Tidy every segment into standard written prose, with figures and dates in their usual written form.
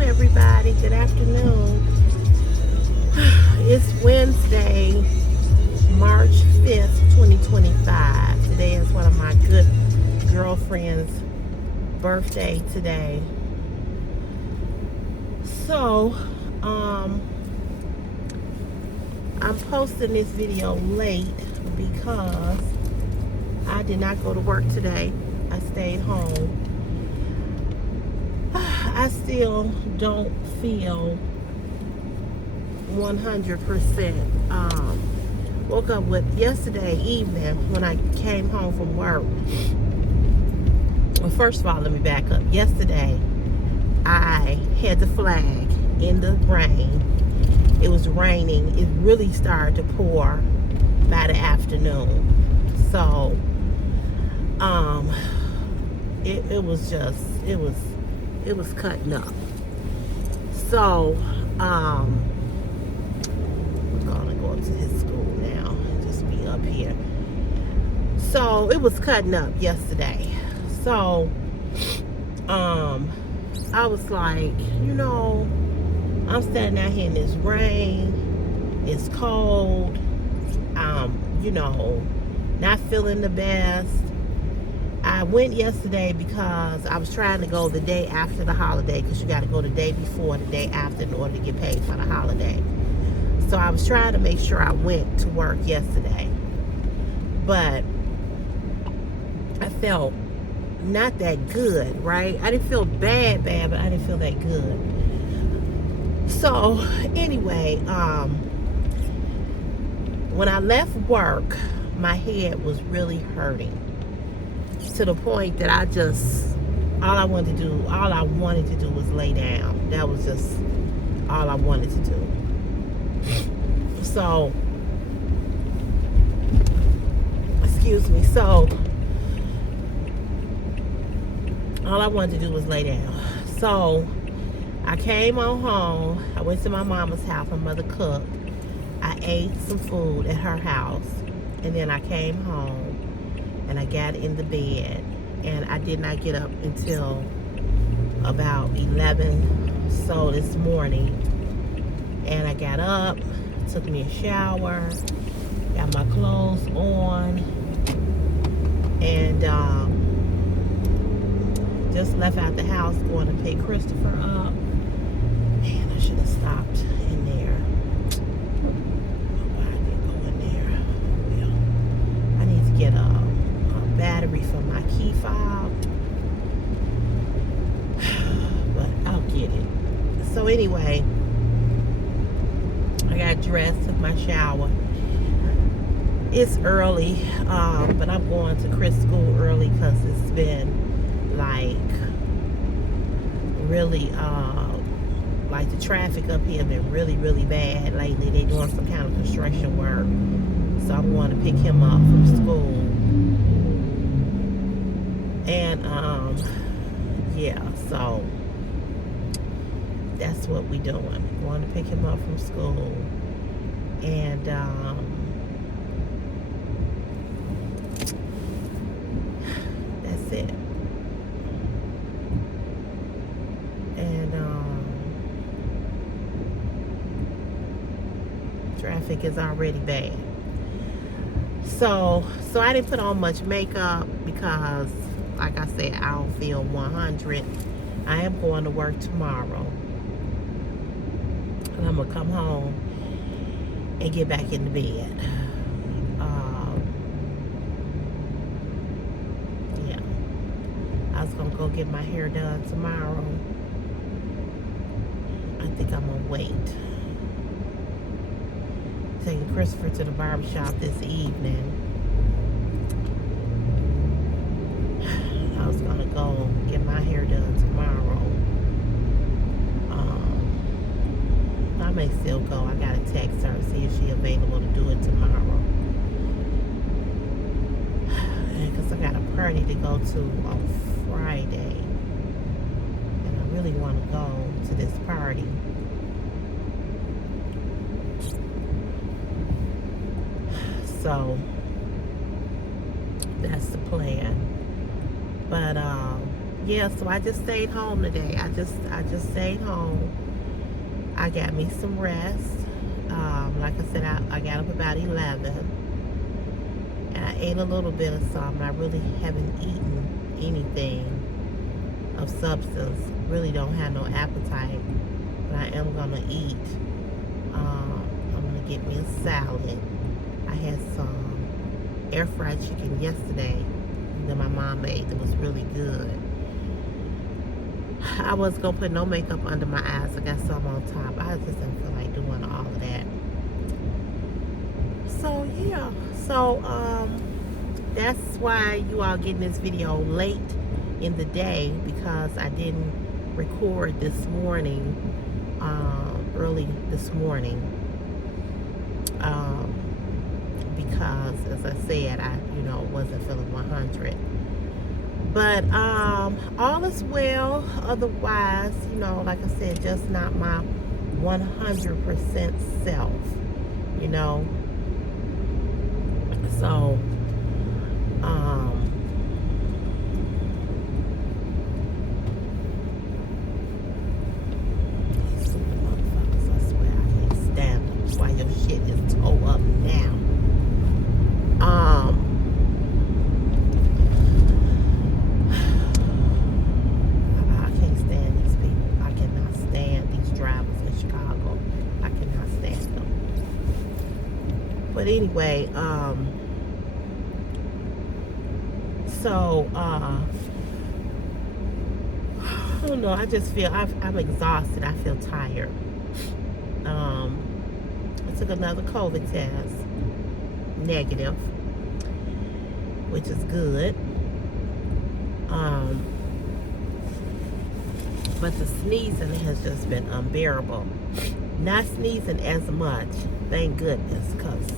everybody. Good afternoon. It's Wednesday, March 5th, 2025. Today is one of my good girlfriend's birthday today. So, I'm posting this video late because I did not go to work today. I stayed home. I still don't feel 100%. Woke up with yesterday evening when I came home from work. Well, first of all, let me back up. Yesterday, I had the flag in the rain. It was raining. It really started to pour by the afternoon. So, it was cutting up. So, I'm gonna go to his school now and just be up here. So it was cutting up yesterday. So, I was like, I'm standing out here in this rain. It's cold. Not feeling the best. I went yesterday because I was trying to go the day after the holiday, because you got to go the day before, the day after in order to get paid for the holiday. So I was trying to make sure I went to work yesterday. But I felt not that good, right? I didn't feel bad, but I didn't feel that good. So anyway, when I left work, my head was really hurting, to the point that all I wanted to do was lay down. That was just all I wanted to do. So, excuse me. So, all I wanted to do was lay down. So, I came on home. I went to my mama's house. My mother cooked. I ate some food at her house. And then I came home. And I got in the bed, and I did not get up until about 11 so this morning. And I got up, took me a shower, got my clothes on, and just left out the house going to pick Christopher up. Man, I should have stopped in there. I didn't go in there. Well, I need to get up battery for my key fob, but I'll get it. So anyway, I got dressed, took my shower. It's early, but I'm going to Chris' school early because it's been like really like the traffic up here been really, really bad lately. They're doing some kind of construction work, so I'm going to pick him up from school. And yeah, so that's what we doing. Going to pick him up from school, and that's it. And traffic is already bad. So I didn't put on much makeup because, like I said, I don't feel 100. I am going to work tomorrow. And I'm going to come home and get back in the bed. Yeah. I was going to go get my hair done tomorrow. I think I'm going to wait. Taking Christopher to the barbershop this evening. I was gonna go get my hair done tomorrow. I may still go. I gotta text her and see if she's available to do it tomorrow. Because I got a party to go to on Friday. And I really want to go to this party. So that's the plan. But yeah, so I just stayed home today. I just stayed home. I got me some rest. Like I said, I got up about 11 and I ate a little bit of something. I really haven't eaten anything of substance. Really don't have no appetite, but I am gonna eat. I'm gonna get me a salad. I had some air fried chicken yesterday that my mom made that was really good. I was gonna put no makeup under my eyes. I got some on top. I just didn't feel like doing all of that. So yeah. So that's why you all getting this video late in the day, because I didn't record this morning, early this morning. Because as I said, I wasn't feeling 100. But all is well. Otherwise, like I said, just not my 100% self. So these stupid motherfuckers, I swear I can't stand them. That's why your shit is toe up now. I can't stand these people. I cannot stand these drivers in Chicago. I cannot stand them. But anyway, so I don't know. I just feel I'm exhausted. I feel tired. I took another COVID test, negative, which is good. But the sneezing has just been unbearable. Not sneezing as much, thank goodness, because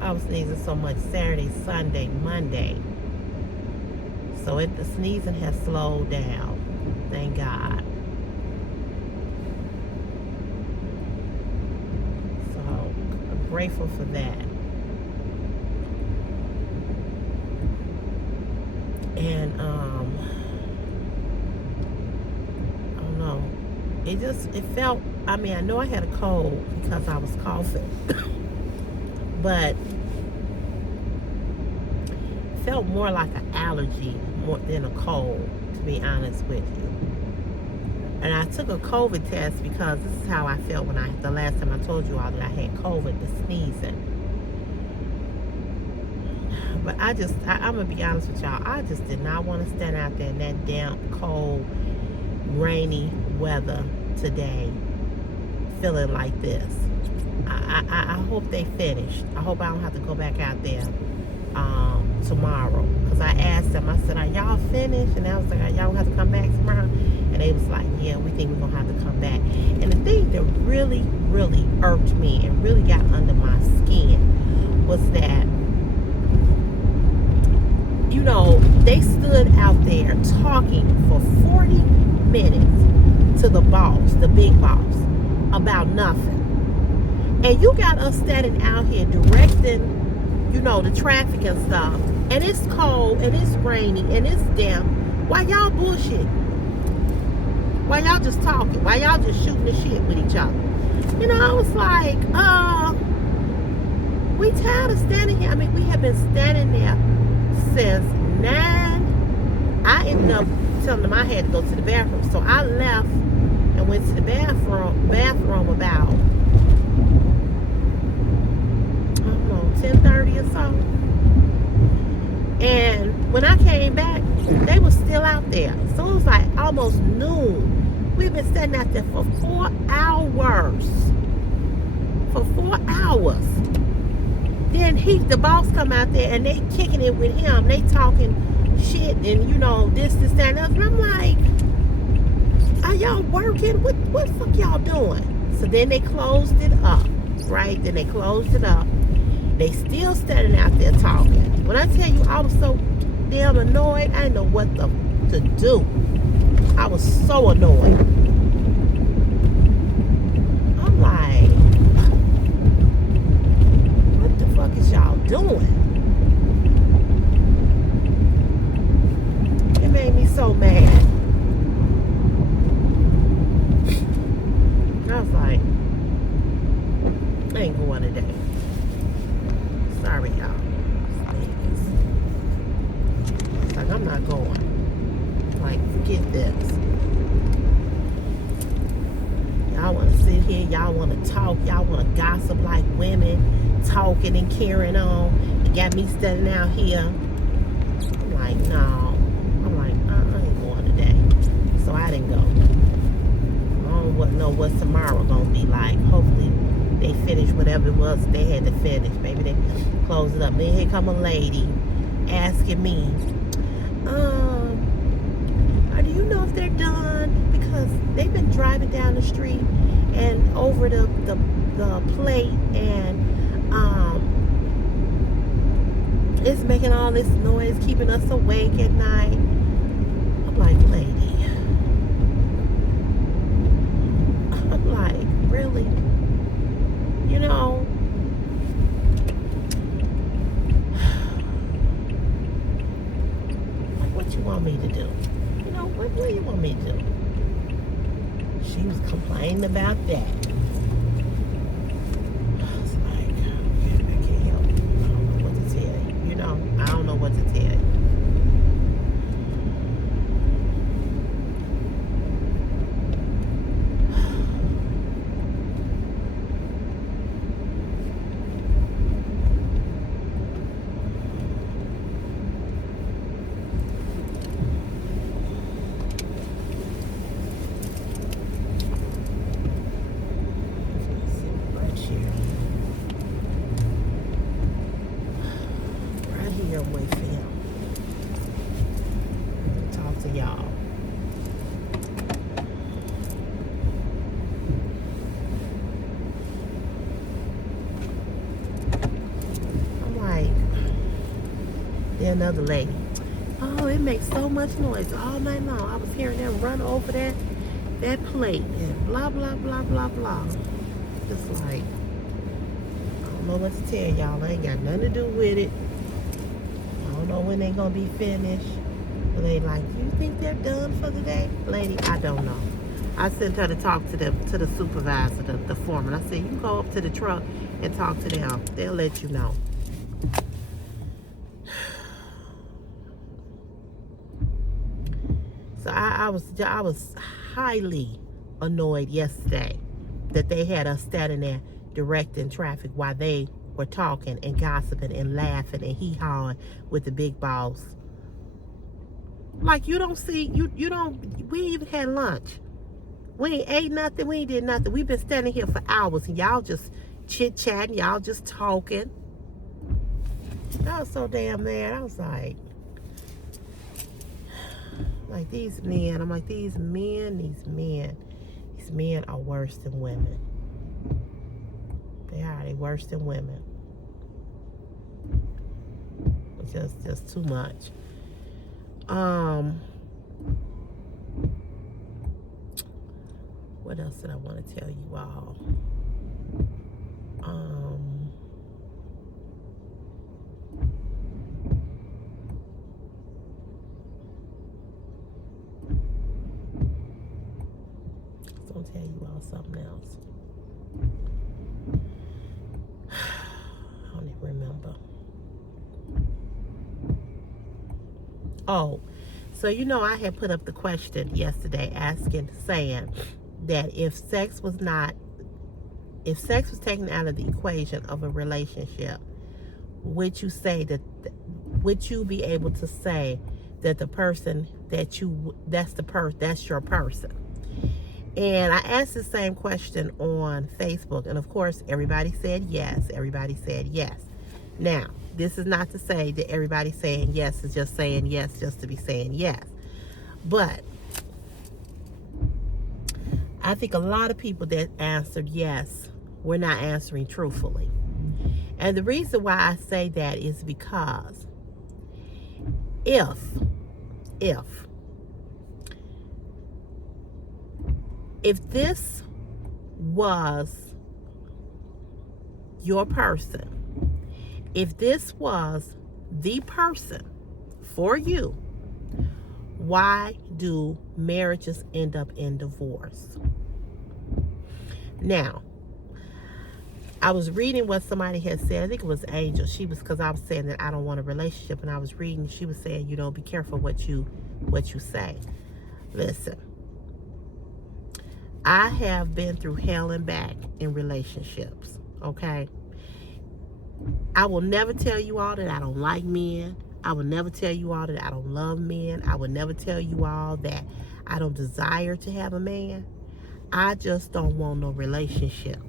I was sneezing so much Saturday, Sunday, Monday. So the sneezing has slowed down, thank God. So I'm grateful for that. And I don't know. It felt, I know I had a cold because I was coughing. But it felt more like an allergy more than a cold, to be honest with you. And I took a COVID test because this is how I felt when the last time I told you all that I had COVID, the sneezing. But I'm going to be honest with y'all, I just did not want to stand out there in that damp, cold, rainy weather today feeling like this. I hope they finished. I hope I don't have to go back out there tomorrow. Because I asked them, I said, are y'all finished? And I was like, y'all have to come back tomorrow? And they was like, yeah, we think we're going to have to come back. And the thing that really, really irked me and really got under my skin was that, they stood out there talking for 40 minutes to the boss, the big boss, about nothing. And you got us standing out here directing, the traffic and stuff. And it's cold, and it's rainy, and it's damp. Why y'all bullshit? Why y'all just talking? Why y'all just shooting the shit with each other? I was like, we tired of standing here. We have been standing there since 9. I ended up telling them I had to go to the bathroom. So I left and went to the bathroom about 10:30 or so. And when I came back, they were still out there. So it was like almost noon. We've been standing out there for 4 hours. For 4 hours. Then the boss come out there and they kicking it with him. They talking shit and this, that, and that. And I'm like, are y'all working? What the fuck y'all doing? So then they closed it up, right? Then they closed it up. They still standing out there talking. When I tell you I was so damn annoyed, I didn't know what to do. I was so annoyed. I'm like, what the fuck is y'all doing? so mad. I was like, I ain't going today. Sorry, y'all. It's like, I'm not going. Like, forget this. Y'all want to sit here. Y'all want to talk. Y'all want to gossip like women, talking and carrying on. You got me standing out here. I'm like, no. I'm like, I ain't going today. So I didn't go. I don't know what tomorrow gonna be like. Hopefully they finish whatever it was they had to finish. Maybe they close it up. Then here come a lady asking me, do you know if they're done? Because they've been driving down the street and over the plate, and it's making all this noise, keeping us awake at night. I'm like, lady. I'm like, really? You know, like, what you want me to do? You know, what do you want me to do? She was complaining about that. I was like, okay, I can't help it. I don't know what to tell you. You know, I don't know what to tell you. With him. Talk to y'all. I'm like, there's another lady. Oh, it makes so much noise all night long. I was hearing them run over that plate and blah blah blah blah blah. Just like, I don't know what to tell y'all. I ain't got nothing to do with it. I don't know when they gonna be finished. The lady like, you think they're done for the day? Lady, I don't know. I sent her to talk to the supervisor, the foreman. I said, you go up to the truck and talk to them. They'll let you know. So I was highly annoyed yesterday that they had us standing there directing traffic while they were talking and gossiping and laughing and hee-hawing with the big boss. Like, you don't see, we ain't even had lunch. We ain't ate nothing, we ain't did nothing. We've been standing here for hours and y'all just chit-chatting, y'all just talking. I was so damn mad. I was like these men, I'm like, these men are worse than women. They are, they worse than women. It's just too much. What else did I want to tell you all? I'll tell you all something else. I don't even remember. Oh, so you know, I had put up the question yesterday saying that if sex was taken out of the equation of a relationship, would you be able to say that the person that's your person? And I asked the same question on Facebook, and of course everybody said yes. Now, this is not to say that everybody saying yes is just saying yes just to be saying yes, but I think a lot of people that answered yes were not answering truthfully. And the reason why I say that is because if this was your person, if this was the person for you, Why do marriages end up in divorce? Now, I was reading what somebody had said. I think it was Angel. She was, because I was saying that I don't want a relationship, and I was reading. She was saying, you know, be careful what you say. Listen, I have been through hell and back in relationships. Okay, I will never tell you all that I don't like men. I will never tell you all that I don't love men. I will never tell you all that I don't desire to have a man. I just don't want no relationship.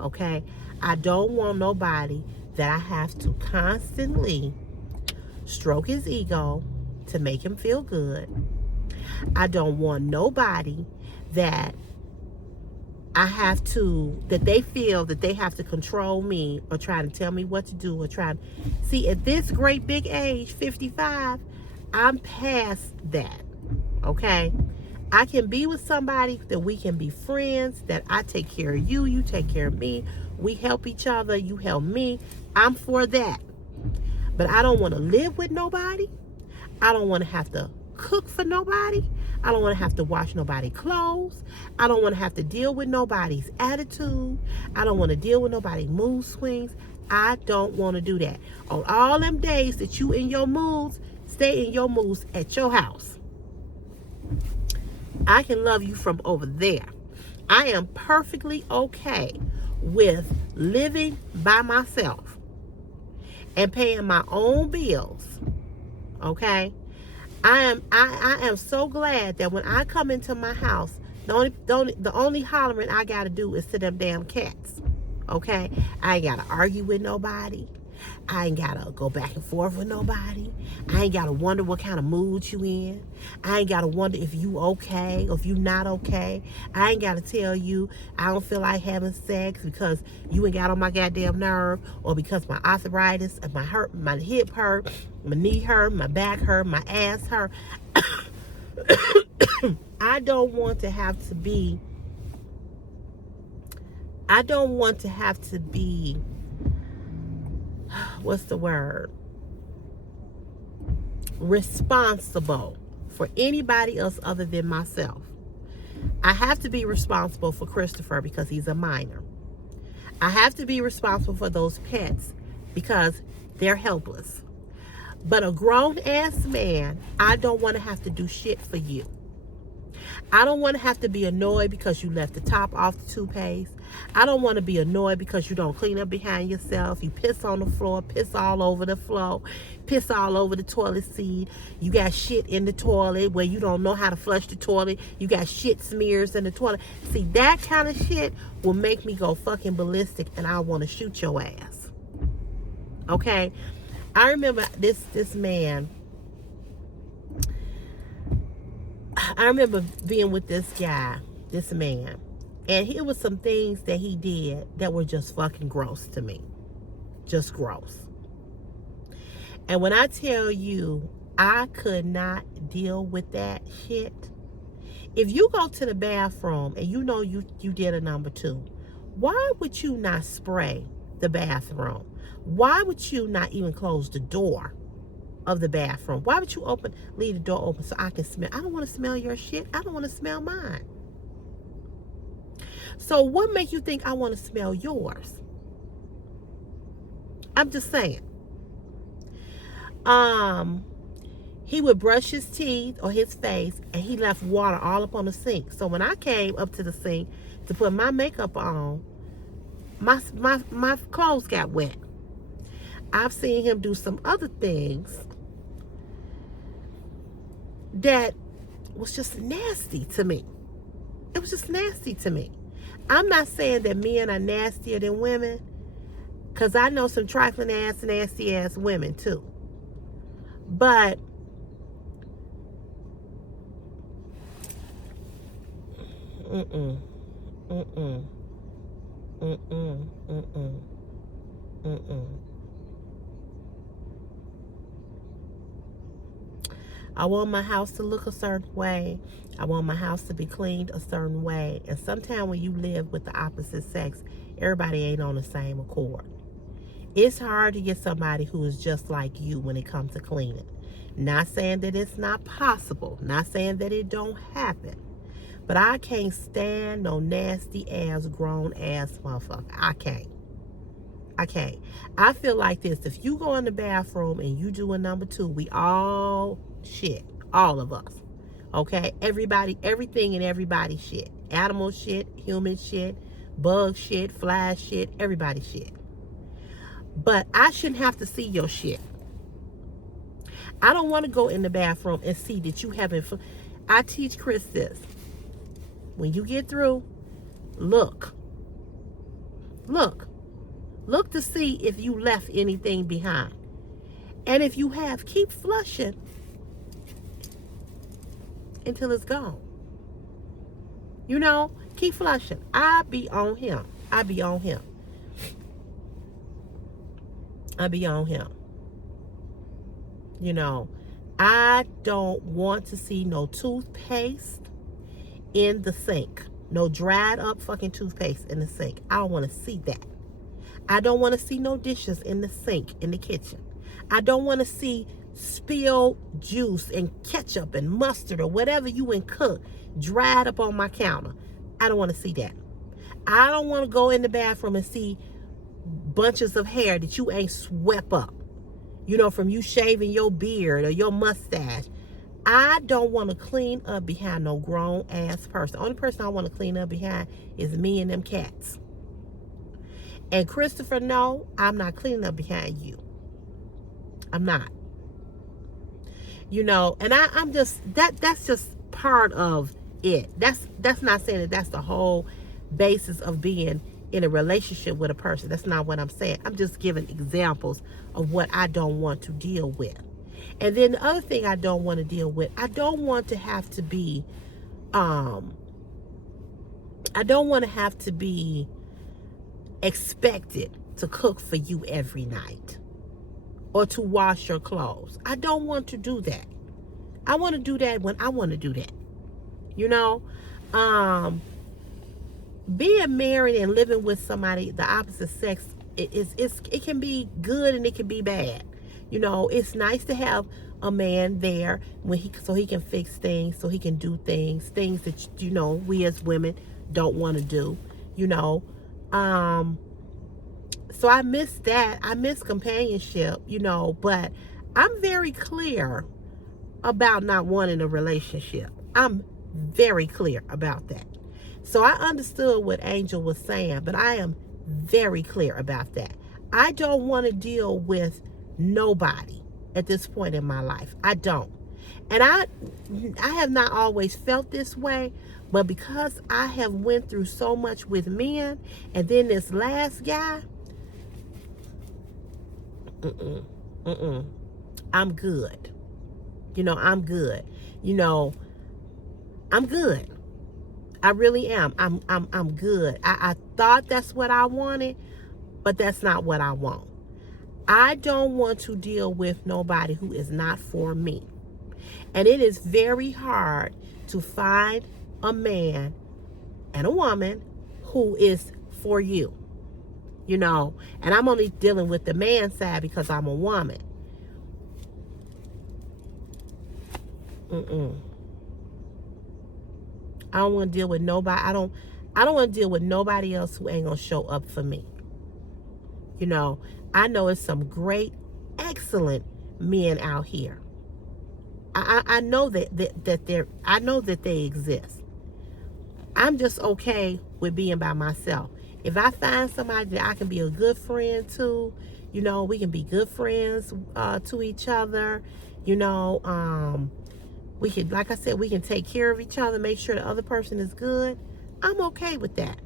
Okay, I don't want nobody that I have to constantly stroke his ego to make him feel good. I don't want nobody that that they feel that they have to control me or try to tell me what to do or try to see at this great big age, 55, I'm past that. Okay, I can be with somebody that we can be friends, that I take care of you, you take care of me, we help each other, you help me. I'm for that. But I don't want to live with nobody. I don't want to have to cook for nobody. I don't want to have to wash nobody's clothes. I don't want to have to deal with nobody's attitude. I don't want to deal with nobody's mood swings. I don't want to do that. On all them days that you in your moods, stay in your moods at your house. I can love you from over there. I am perfectly okay with living by myself and paying my own bills. Okay? I am so glad that when I come into my house, the only hollering I gotta do is to them damn cats. Okay? I ain't gotta argue with nobody. I ain't gotta go back and forth with nobody. I ain't gotta wonder what kind of mood you in. I ain't gotta wonder if you okay or if you not okay. I ain't gotta tell you I don't feel like having sex because you ain't got on my goddamn nerve, or because my arthritis and my hip hurt, my knee hurt, my back hurt, my ass hurt. I don't want to have to be what's the word? Responsible for anybody else other than myself. I have to be responsible for Christopher because he's a minor. I have to be responsible for those pets because they're helpless. But a grown-ass man, I don't want to have to do shit for you. I don't want to have to be annoyed because you left the top off the toothpaste. I don't want to be annoyed because you don't clean up behind yourself. You piss on the floor, piss all over the floor, piss all over the toilet seat. You got shit in the toilet where you don't know how to flush the toilet. You got shit smears in the toilet. See, that kind of shit will make me go fucking ballistic and I want to shoot your ass. Okay? I remember this man. I remember being with this man, and here was some things that he did that were just fucking gross to me. Just gross. And when I tell you, I could not deal with that shit. If you go to the bathroom and you know you did a number 2, why would you not spray the bathroom? Why would you not even close the door of the bathroom? Why would you leave the door open so I can smell? I don't want to smell your shit. I don't want to smell mine. So what makes you think I want to smell yours? I'm just saying. He would brush his teeth or his face and he left water all up on the sink. So when I came up to the sink to put my makeup on, my clothes got wet. I've seen him do some other things that was just nasty to me. It was just nasty to me. I'm not saying that men are nastier than women, because I know some trifling ass, nasty ass women too. But I want my house to look a certain way. I want my house to be cleaned a certain way. And sometimes when you live with the opposite sex, everybody ain't on the same accord. It's hard to get somebody who is just like you when it comes to cleaning. Not saying that it's not possible. Not saying that it don't happen. But I can't stand no nasty ass, grown ass motherfucker. I can't. I can't. I feel like this. If you go in the bathroom and you do a number two, we all shit. All of us. Okay? Everybody, everything and everybody shit. Animal shit, human shit, bug shit, fly shit, everybody shit. But I shouldn't have to see your shit. I don't want to go in the bathroom and see that you haven't. I teach Chris this. When you get through, look. Look. Look to see if you left anything behind. And if you have, keep flushing until it's gone. You know, keep flushing. I be on him. I be on him. I be on him. You know, I don't want to see no toothpaste in the sink. No dried up fucking toothpaste in the sink. I don't want to see that. I don't want to see no dishes in the sink in the kitchen. I don't want to see spilled juice and ketchup and mustard or whatever you and cook dried up on my counter. I don't want to see that. I don't want to go in the bathroom and see bunches of hair that you ain't swept up. You know, from you shaving your beard or your mustache. I don't want to clean up behind no grown ass person. The only person I want to clean up behind is me and them cats. And Christopher, no, I'm not cleaning up behind you. I'm not. You know, and I'm just, that's just part of it. That's not saying that that's the whole basis of being in a relationship with a person. That's not what I'm saying. I'm just giving examples of what I don't want to deal with. And then the other thing I don't want to deal with, I don't want to have to be expected to cook for you every night or to wash your clothes. I don't want to do that. I want to do that when I want to do that. You know, being married and living with somebody the opposite sex, it can be good and it can be bad. You know, it's nice to have a man there so he can fix things, so he can do things that, you know, we as women don't want to do, you know. So I miss that. I miss companionship, you know, but I'm very clear about not wanting a relationship. I'm very clear about that. So I understood what Angel was saying, but I am very clear about that. I don't want to deal with nobody at this point in my life. I don't. And I have not always felt this way, but because I have went through so much with men, and then this last guy, I'm good. You know, I'm good. You know, I'm good. I really am. I'm good. I thought that's what I wanted, but that's not what I want. I don't want to deal with nobody who is not for me. And it is very hard to find a man and a woman who is for you. You know, and I'm only dealing with the man side because I'm a woman. I don't want to deal with nobody. I don't want to deal with nobody else who ain't gonna show up for me. You know, I know it's some great, excellent men out here. I know I know that they exist. I'm just okay with being by myself. If I find somebody that I can be a good friend to, you know, we can be good friends to each other. You know, we can, like I said, we can take care of each other, make sure the other person is good. I'm okay with that.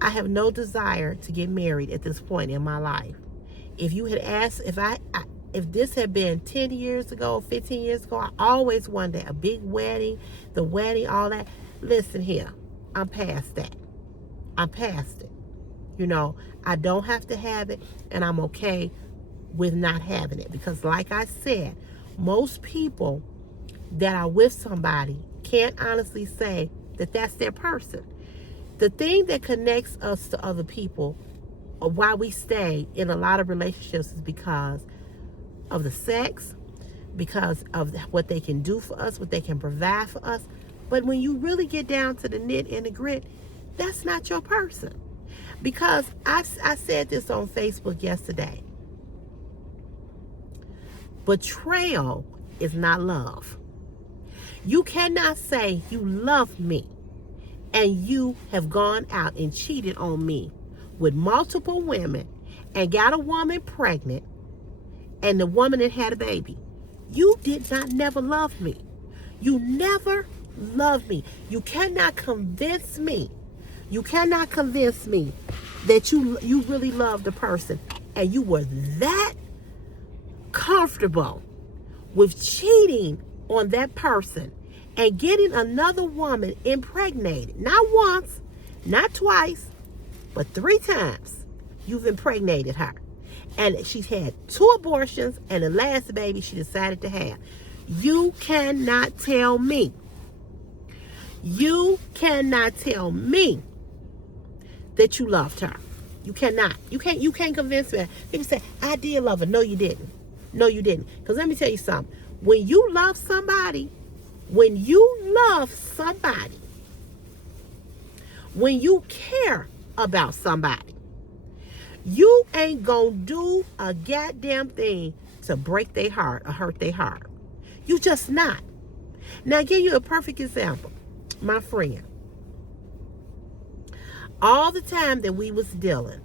I have no desire to get married at this point in my life. If you had asked, if this had been 10 years ago, 15 years ago, I always wanted a big wedding, the wedding, all that. Listen here, I'm past that. I'm past it. You know, I don't have to have it, and I'm okay with not having it. Because like I said, most people that are with somebody can't honestly say that that's their person. The thing that connects us to other people, or why we stay in a lot of relationships, is because of the sex, because of what they can do for us, what they can provide for us. But when you really get down to the nit and the grit, that's not your person. Because I said this on Facebook yesterday. Betrayal is not love. You cannot say you love me and you have gone out and cheated on me with multiple women and got a woman pregnant and the woman that had a baby. You did not never love me. You never loved me. You cannot convince me. You cannot convince me that you really loved the person and you were that comfortable with cheating on that person and getting another woman impregnated. Not once, not twice, but 3 times you've impregnated her. And she's had 2 abortions and the last baby she decided to have. You cannot tell me. You cannot tell me that you loved her. You cannot. You can't convince me. People say, I did love her. No, you didn't. No, you didn't. Because let me tell you something. When you love somebody, when you care about somebody, you ain't gonna do a goddamn thing to break their heart or hurt their heart. You just not. Now, I'll give you a perfect example. My friend. All the time that we was dealing,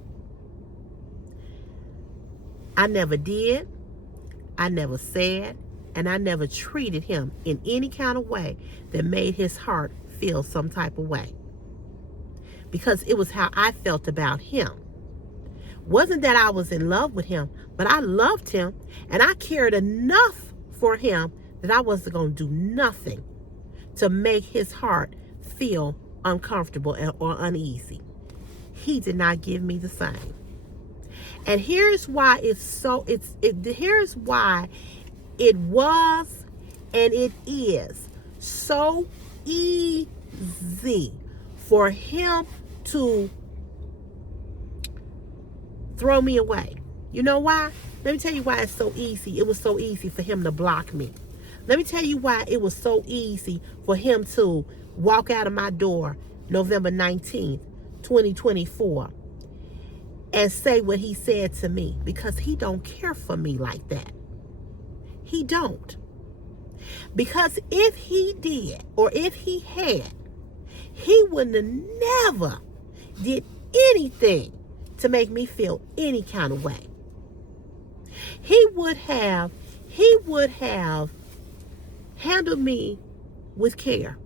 I never did, I never said, and I never treated him in any kind of way that made his heart feel some type of way. Because it was how I felt about him. Wasn't that I was in love with him, but I loved him and I cared enough for him that I wasn't going to do nothing to make his heart feel uncomfortable or uneasy. He did not give me the same. And here's why here's why it was and it is so easy for him to throw me away. You know why? Let me tell you why it's so easy. It was so easy for him to block me. Let me tell you why it was so easy for him to walk out of my door November 19th, 2024 and say what he said to me, because he don't care for me like that. He don't. Because if he did, or if he had, he wouldn't have never did anything to make me feel any kind of way. He would have handled me with care.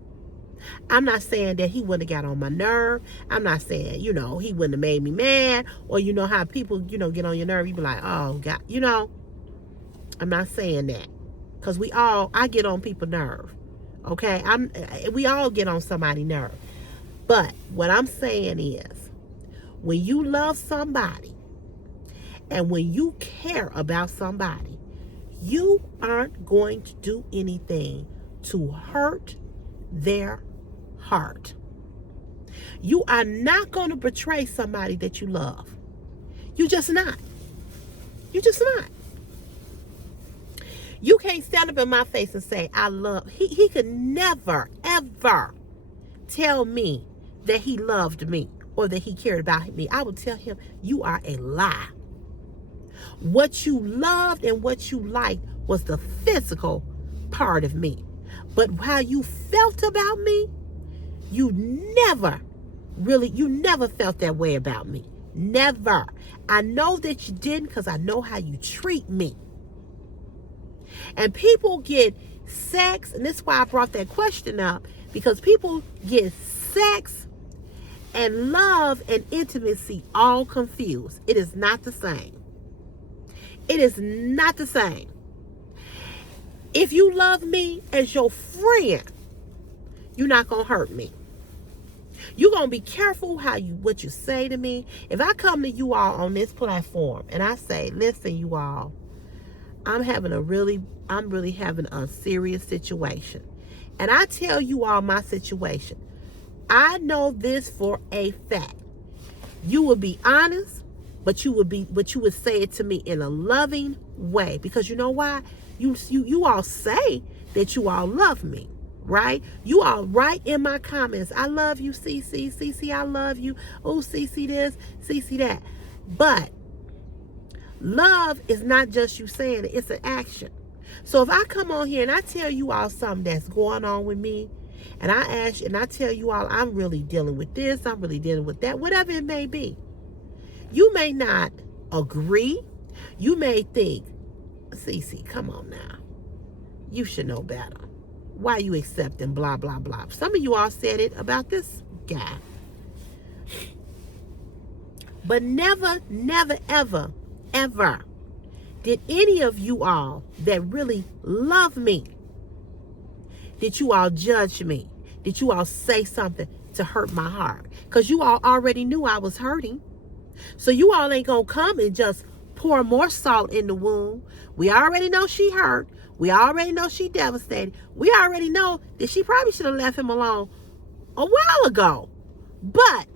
I'm not saying that he wouldn't have got on my nerve. I'm not saying, he wouldn't have made me mad, or you know how people, get on your nerve. You be like, oh God, I'm not saying that, because I get on people's nerve. Okay, we all get on somebody's nerve. But what I'm saying is, when you love somebody and when you care about somebody, you aren't going to do anything to hurt their heart. You are not going to betray somebody that you love. You just not. You just not. You can't stand up in my face and say, I love. He could never, ever tell me that he loved me or that he cared about me. I would tell him, you are a lie. What you loved and what you liked was the physical part of me. But how you felt about me, you never felt that way about me. Never. I know that you didn't, because I know how you treat me. And people get sex, and this is why I brought that question up, because people get sex and love and intimacy all confused. It is not the same. It is not the same. If you love me as your friend, you're not going to hurt me. You're going to be careful what you say to me. If I come to you all on this platform and I say, listen, you all, I'm really having a serious situation. And I tell you all my situation. I know this for a fact. You would be honest, but you would say it to me in a loving way. Because you know why? You all say that you all love me, right? You all write in my comments, I love you, CC. CC, I love you. Oh, CC this, CC that. But love is not just you saying it, it's an action. So if I come on here and I tell you all something that's going on with me, and I ask and I tell you all I'm really dealing with this, I'm really dealing with that, whatever it may be, you may not agree. You may think, Cece, come on now. You should know better. Why you accepting blah, blah, blah. Some of you all said it about this guy. But never, never, ever, ever did any of you all that really love me, did you all judge me? Did you all say something to hurt my heart? Because you all already knew I was hurting. So you all ain't going to come and just pour more salt in the wound. We already know she hurt. We already know she devastated. We already know that she probably should have left him alone a while ago. But,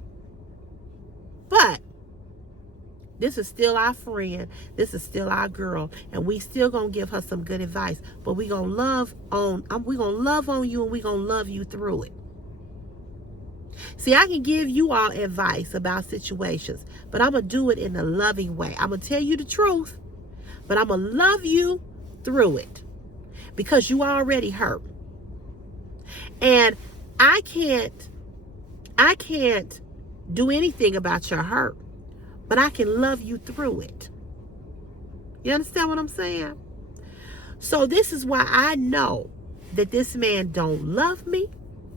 this is still our friend. This is still our girl. And we still going to give her some good advice. But we going to love on you, and we going to love you through it. See, I can give you all advice about situations, but I'm going to do it in a loving way. I'm going to tell you the truth, but I'm going to love you through it because you already hurt. And I can't do anything about your hurt, but I can love you through it. You understand what I'm saying? So this is why I know that this man don't love me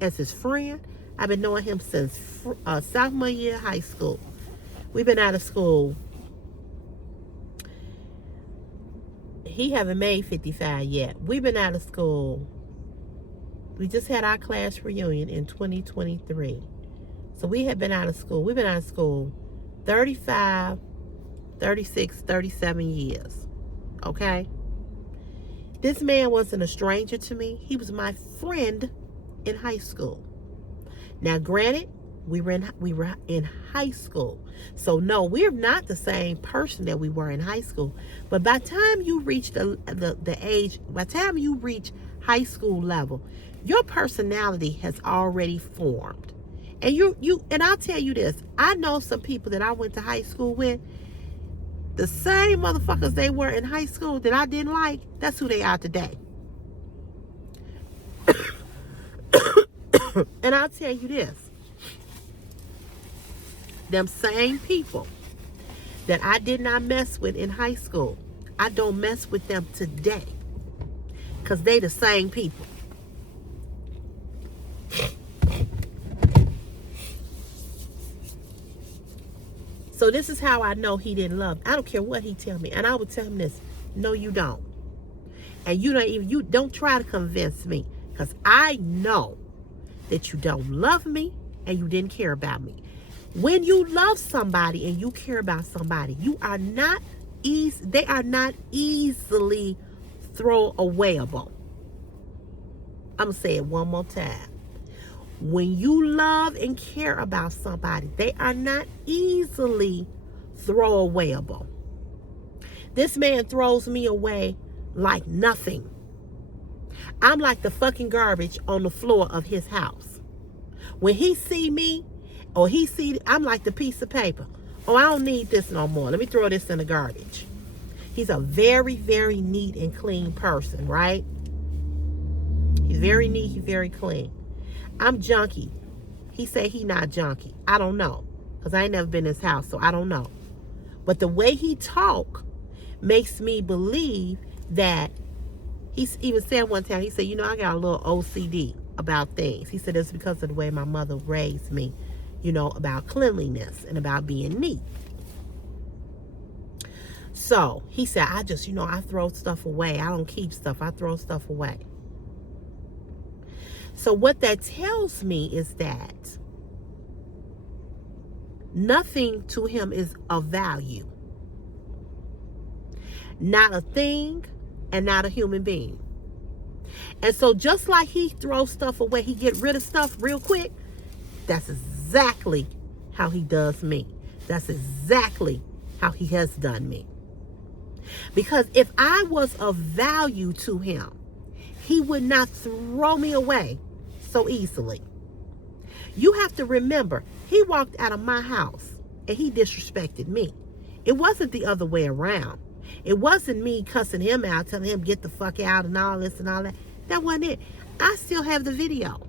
as his friend. I've been knowing him since sophomore year of high school. We've been out of school. He haven't made 55 yet. We've been out of school. We just had our class reunion in 2023. So we have been out of school. We've been out of school 35, 36, 37 years. Okay? This man wasn't a stranger to me. He was my friend in high school. Now, granted, we were in high school. So, no, we're not the same person that we were in high school. But by the time you reach the age, by the time you reach high school level, your personality has already formed. And and I'll tell you this, I know some people that I went to high school with, the same motherfuckers they were in high school that I didn't like, that's who they are today. And I'll tell you this, them same people that I did not mess with in high school, I don't mess with them today because they the same people. So this is how I know he didn't love. I don't care what he tell me. And I would tell him this, no, you don't. And you don't try to convince me because I know that you don't love me and you didn't care about me. When you love somebody and you care about somebody, they are not easily throwawayable. I'm going to say it one more time. When you love and care about somebody, they are not easily throwawayable. This man throws me away like nothing. I'm like the fucking garbage on the floor of his house. When he see me, or I'm like the piece of paper. Oh, I don't need this no more. Let me throw this in the garbage. He's a very, very neat and clean person, right? He's very neat, he's very clean. I'm junky. He say he not junky. I don't know. Because I ain't never been in his house, so I don't know. But the way he talk makes me believe that he even said one time, he said, you know, I got a little OCD about things. He said it's because of the way my mother raised me, you know, about cleanliness and about being neat. So he said, I throw stuff away. I don't keep stuff. I throw stuff away. So what that tells me is that nothing to him is of value. Not a thing and not a human being. And so just like he throws stuff away, he get rid of stuff real quick, that's exactly how he does me. That's exactly how he has done me. Because if I was of value to him, he would not throw me away so easily. You have to remember, he walked out of my house and he disrespected me. It wasn't the other way around. It wasn't me cussing him out, telling him get the fuck out and all this and all that. That wasn't it. I still have the video.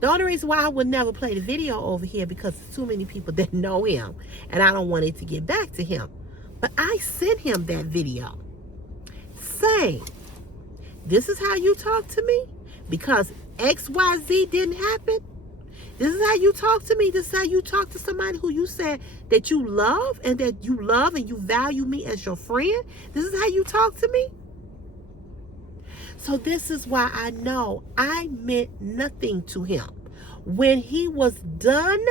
The only reason why I would never play the video over here because there's too many people that know him and I don't want it to get back to him. But I sent him that video saying, this is how you talk to me because XYZ didn't happen. This is how you talk to me. This is how you talk to somebody who you said that you love and you value me as your friend. This is how you talk to me. So this is why I know I meant nothing to him. When he was done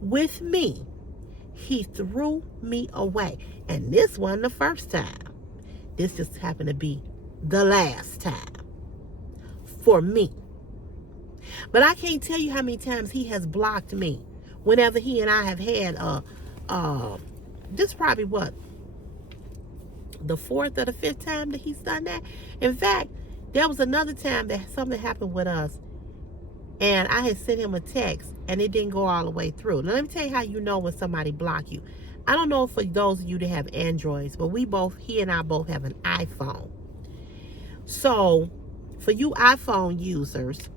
with me, he threw me away. And this wasn't the first time. This just happened to be the last time for me. But I can't tell you how many times he has blocked me. Whenever he and I have had this probably what? The fourth or the fifth time that he's done that. In fact, there was another time that something happened with us and I had sent him a text and it didn't go all the way through. Now let me tell you how you know when somebody block you. I don't know for those of you that have Androids, but he and I both have an iPhone. So for you iPhone users,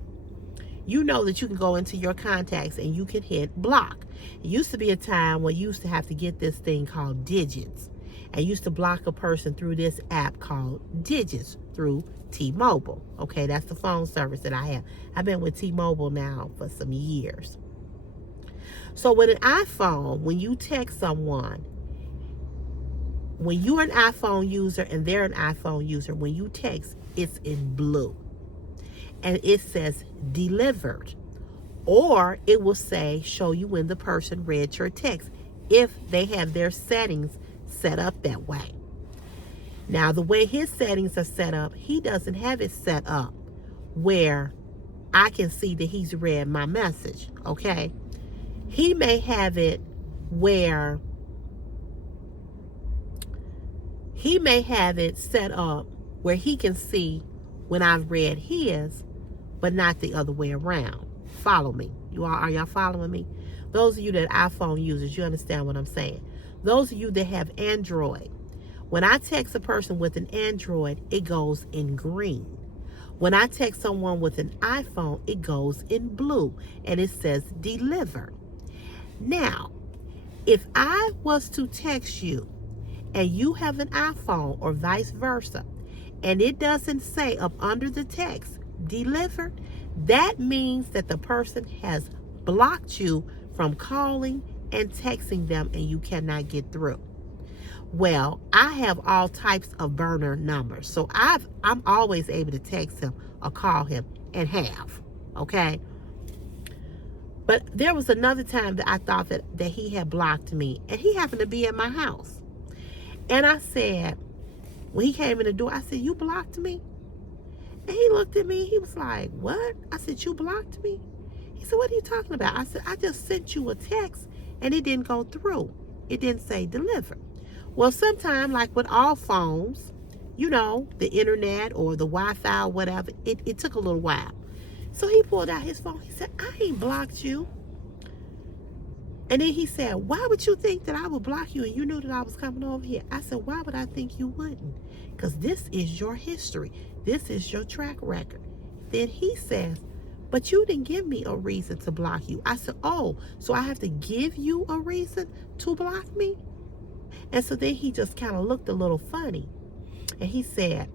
you know that you can go into your contacts and you can hit block. It used to be a time when you used to have to get this thing called Digits. And used to block a person through this app called Digits through T-Mobile. Okay, that's the phone service that I have. I've been with T-Mobile now for some years. So with an iPhone, when you text someone, when you're an iPhone user and they're an iPhone user, when you text, it's in blue. And it says delivered. Or it will say, show you when the person read your text, if they have their settings set up that way. Now, the way his settings are set up, he doesn't have it set up where I can see that he's read my message, okay? He may have it where set up where he can see when I've read his, but not the other way around. Follow me. Are y'all following me? Those of you that are iPhone users, you understand what I'm saying. Those of you that have Android, when I text a person with an Android, it goes in green. When I text someone with an iPhone, it goes in blue and it says deliver. Now, if I was to text you and you have an iPhone or vice versa, and it doesn't say up under the text delivered, that means that the person has blocked you from calling and texting them and you cannot get through. Well, I have all types of burner numbers, so I'm always able to text him or call him and have, okay? But there was another time that I thought that he had blocked me, and he happened to be at my house. And I said, when he came in the door, I said, you blocked me? And he looked at me, he was like, what? I said, you blocked me? He said, what are you talking about? I said, I just sent you a text and it didn't go through. It didn't say deliver. Well, sometimes, like with all phones, you know, the internet or the Wi-Fi or whatever, it took a little while. So he pulled out his phone. He said, I ain't blocked you. And then he said, why would you think that I would block you and you knew that I was coming over here? I said, why would I think you wouldn't? Because this is your history. This is your track record. Then he says, but you didn't give me a reason to block you. I said, oh, so I have to give you a reason to block me? And so then he just kind of looked a little funny. And he said,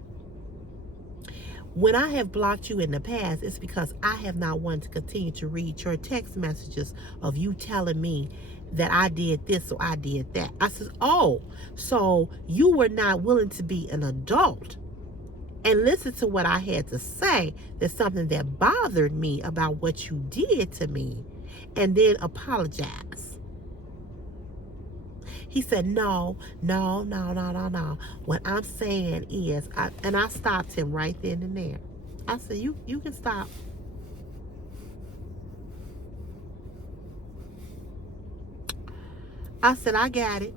when I have blocked you in the past, it's because I have not wanted to continue to read your text messages of you telling me that I did this or I did that. I said, oh, so you were not willing to be an adult and listen to what I had to say. That's something that bothered me about what you did to me, and then apologize. He said, no. What I'm saying is, and I stopped him right then and there. I said, you can stop. I said, I got it.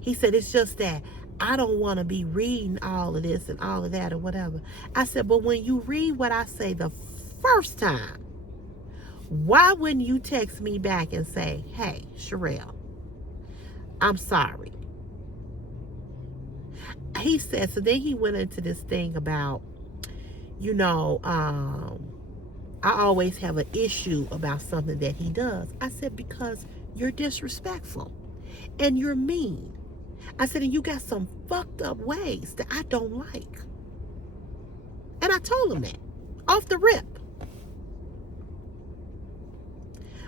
He said, it's just that I don't want to be reading all of this and all of that or whatever. I said, but when you read what I say the first time, why wouldn't you text me back and say, hey, Sherelle, I'm sorry. He said, so then he went into this thing about, you know, I always have an issue about something that he does. I said, because you're disrespectful and you're mean. I said, and you got some fucked up ways that I don't like. And I told him that off the rip.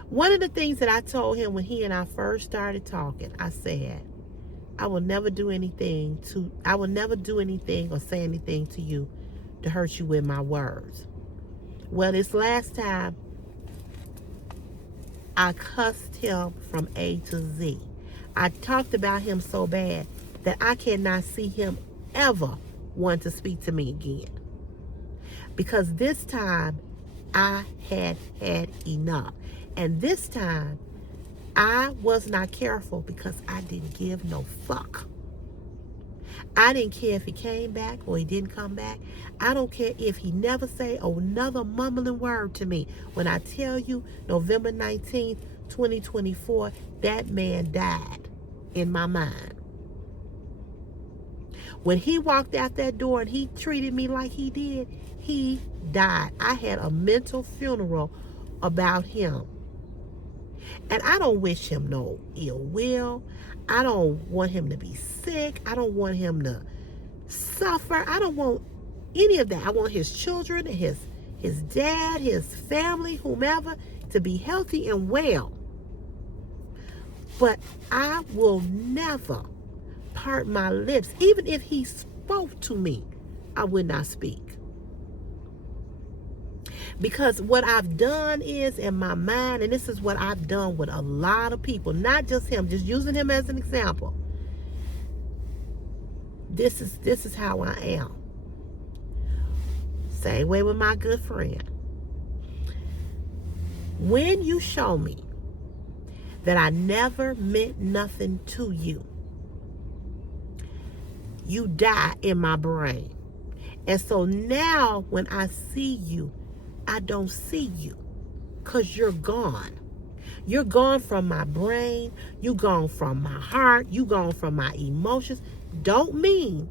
One of the things that I told him when he and I first started talking, I said, I will never do anything or say anything to you to hurt you with my words. Well, this last time, I cussed him from A to Z. I talked about him so bad that I cannot see him ever want to speak to me again. Because this time, I had enough. And this time, I was not careful because I didn't give no fuck. I didn't care if he came back or he didn't come back. I don't care if he never say another mumbling word to me. When I tell you November 19th, 2024, that man died in my mind. When he walked out that door and he treated me like he did, he died. I had a mental funeral about him. And I don't wish him no ill will. I don't want him to be sick. I don't want him to suffer. I don't want any of that. I want his children, his dad, his family, whomever, to be healthy and well. But I will never part my lips. Even if he spoke to me, I would not speak. Because what I've done is in my mind, and this is what I've done with a lot of people, not just him, just using him as an example. This is how I am. Same way with my good friend. When you show me that I never meant nothing to you, you die in my brain. And so now when I see you, I don't see you because you're gone. You're gone from my brain. You're gone from my heart. You're gone from my emotions. Don't mean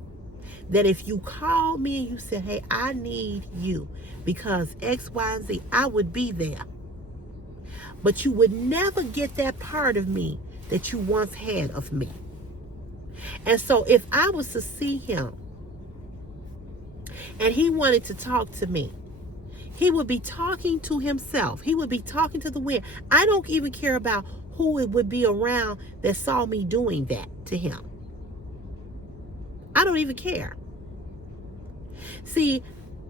that if you call me and you say, hey, I need you because X, Y, and Z, I would be there. But you would never get that part of me that you once had of me. And so if I was to see him and he wanted to talk to me, he would be talking to himself. He would be talking to the wind. I don't even care about who it would be around that saw me doing that to him. I don't even care. See,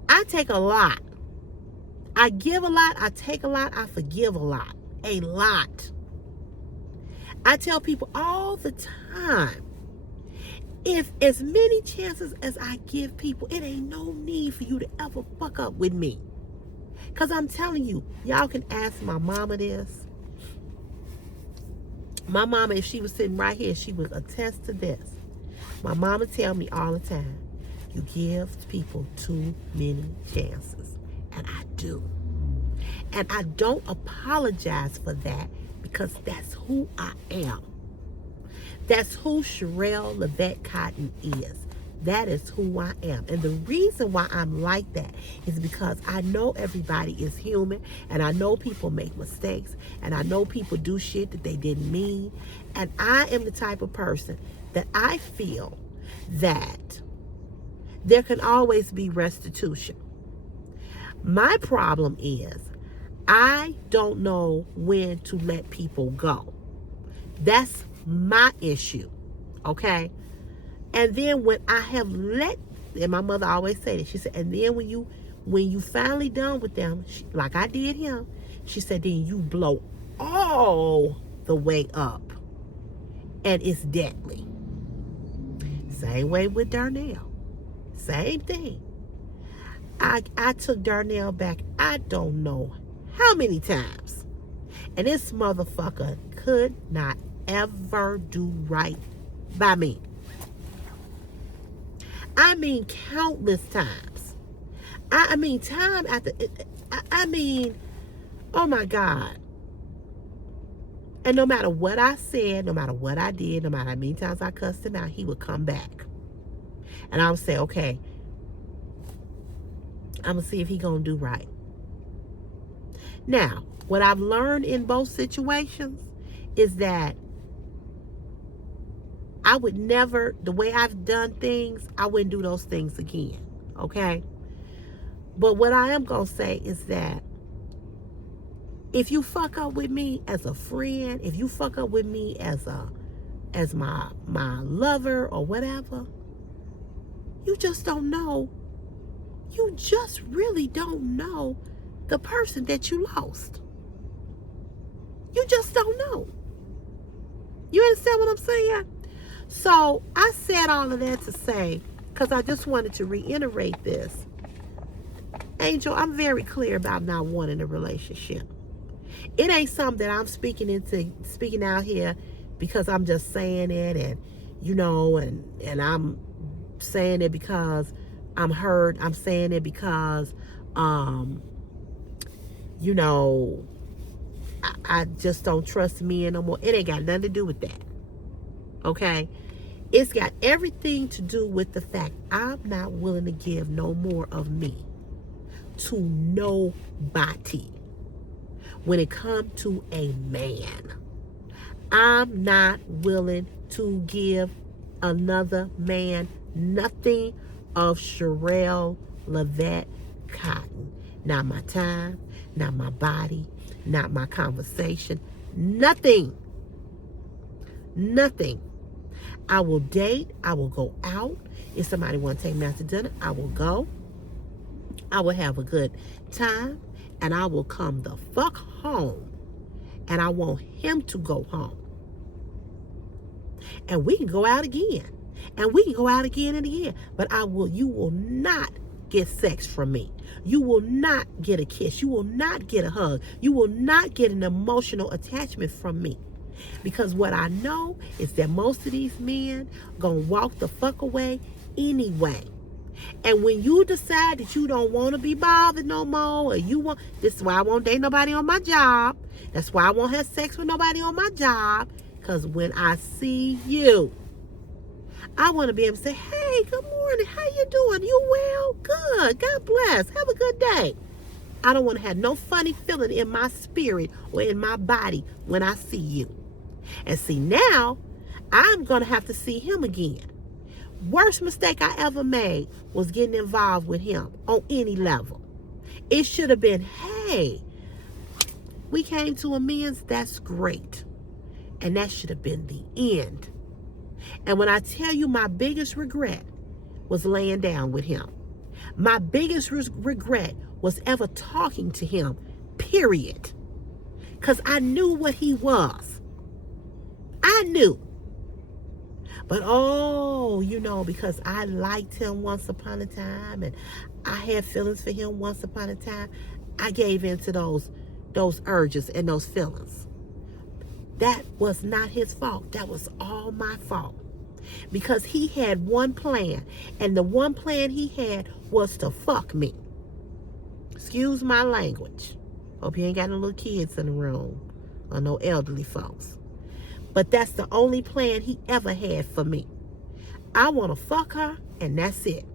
I take a lot. I give a lot. I take a lot. I forgive a lot. A lot. I tell people all the time, if as many chances as I give people, it ain't no need for you to ever fuck up with me. Because I'm telling you, y'all can ask my mama this. My mama, if she was sitting right here, she would attest to this. My mama tell me all the time, you give people too many chances. And I do. And I don't apologize for that because that's who I am. That's who Sherelle Levette Cotton is. That is who I am. And the reason why I'm like that is because I know everybody is human, and I know people make mistakes, and I know people do shit that they didn't mean. And I am the type of person that I feel that there can always be restitution. My problem is I don't know when to let people go. That's my issue, okay? And then when I have and my mother always said it, she said, and then when you finally done with them, like I did him, she said, then you blow all the way up. And it's deadly. Same way with Darnell. Same thing. I took Darnell back, I don't know how many times. And this motherfucker could not ever do right by me. I mean, countless times. I mean, time after, I mean, oh my God. And no matter what I said, no matter what I did, no matter how many times I cussed him out, he would come back. And I would say, okay, I'm going to see if he going to do right. Now, what I've learned in both situations is that I would never, the way I've done things, I wouldn't do those things again. Okay? But what I am going to say is that if you fuck up with me as a friend, if you fuck up with me as my lover or whatever, you just don't know. You just really don't know the person that you lost. You just don't know. You understand what I'm saying? So I said all of that to say, because I just wanted to reiterate this. Angel, I'm very clear about not wanting a relationship. It ain't something that I'm speaking out here because I'm just saying it, and you know, and I'm saying it because I'm hurt. I'm saying it because you know, I just don't trust men no more. It ain't got nothing to do with that. Okay? It's got everything to do with the fact I'm not willing to give no more of me to nobody. When it comes to a man, I'm not willing to give another man nothing of Sherelle Levette Cotton. Not my time, not my body, not my conversation, nothing. Nothing. I will date, I will go out. If somebody want to take me out to dinner, I will go. I will have a good time, and I will come the fuck home, and I want him to go home. And we can go out again, and we can go out again and again, but you will not get sex from me. You will not get a kiss. You will not get a hug. You will not get an emotional attachment from me. Because what I know is that most of these men gonna walk the fuck away anyway. And when you decide that you don't want to be bothered no more, or this is why I won't date nobody on my job. That's why I won't have sex with nobody on my job. Because when I see you, I want to be able to say, hey, good morning. How you doing? You well? Good. God bless. Have a good day. I don't want to have no funny feeling in my spirit or in my body when I see you. And see, now I'm going to have to see him again. Worst mistake I ever made was getting involved with him on any level. It should have been, hey, we came to amends. That's great. And that should have been the end. And when I tell you my biggest regret was laying down with him. My biggest regret was ever talking to him, period. Because I knew what he was. I knew. But because I liked him once upon a time and I had feelings for him once upon a time, I gave in to those urges and those feelings. That was not his fault. That was all my fault. Because he had one plan, and the one plan he had was to fuck me. Excuse my language. Hope you ain't got no little kids in the room or no elderly folks. But that's the only plan he ever had for me. I want to fuck her, and that's it.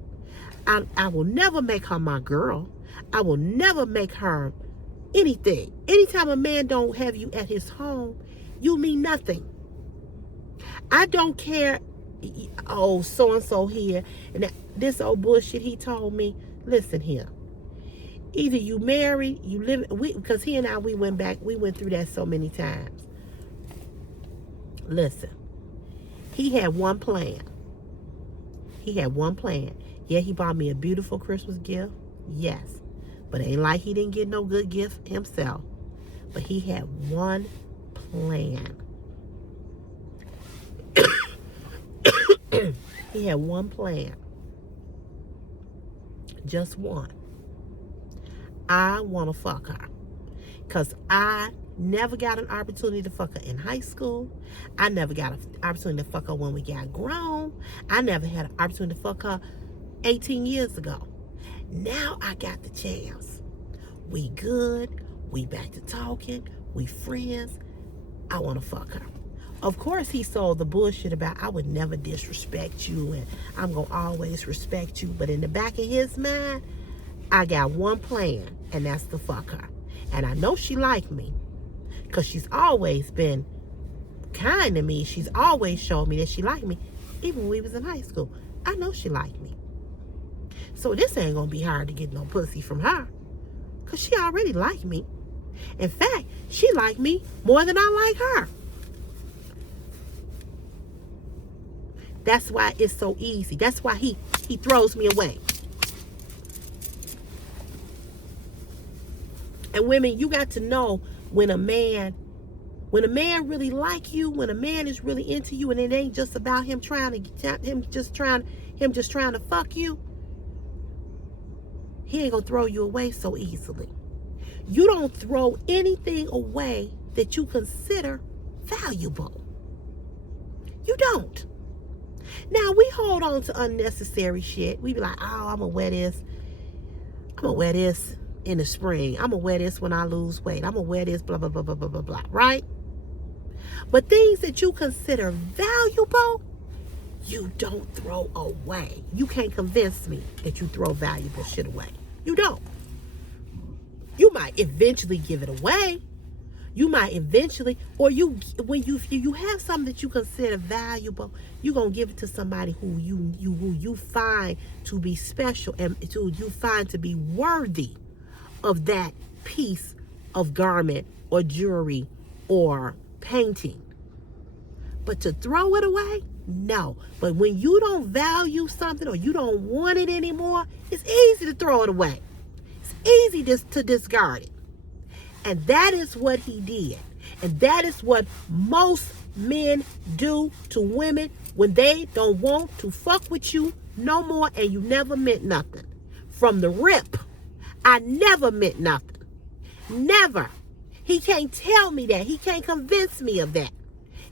I will never make her my girl. I will never make her anything. Anytime a man don't have you at his home, you mean nothing. I don't care. Oh, so-and-so here. And this old bullshit he told me. Listen here. Either you married, you live, because he and I, we went through that so many times. Listen. He had one plan. Yeah, he bought me a beautiful Christmas gift. Yes. But it ain't like he didn't get no good gift himself. But he had one plan. He had one plan. Just one. I want to fuck her. Because I Never got an opportunity to fuck her in high school. I never got an opportunity to fuck her when we got grown. I never had an opportunity to fuck her 18 years ago. Now I got the chance. We good. We back to talking. We friends. I want to fuck her. Of course, he sold the bullshit about I would never disrespect you and I'm going to always respect you. But in the back of his mind, I got one plan, and that's to fuck her. And I know she liked me because she's always been kind to me. She's always showed me that she liked me, even when we was in high school. I know she liked me. So this ain't going to be hard to get no pussy from her because she already liked me. In fact, she liked me more than I like her. That's why it's so easy. That's why he throws me away. And women, you got to know when a man really like you, when a man is really into you, and it ain't just about him just trying to fuck you, he ain't gonna throw you away so easily. You don't throw anything away that you consider valuable. You don't. Now, we hold on to unnecessary shit. We be like, oh, I'm gonna wear this in the spring. I'm gonna wear this when I lose weight. I'm gonna wear this, blah, blah, blah, blah, blah, blah, blah, right? But things that you consider valuable, you don't throw away. You can't convince me that you throw valuable shit away. You don't. You might eventually give it away. You might eventually, or when you have something that you consider valuable, you're gonna give it to somebody who you find to be special and who you find to be worthy of that piece of garment or jewelry or painting. But to throw it away, no. But when you don't value something or you don't want it anymore, it's easy to throw it away. It's easy to discard it. And that is what he did. And that is what most men do to women when they don't want to fuck with you no more and you never meant nothing. From the rip, I never meant nothing. Never. He can't tell me that. He can't convince me of that.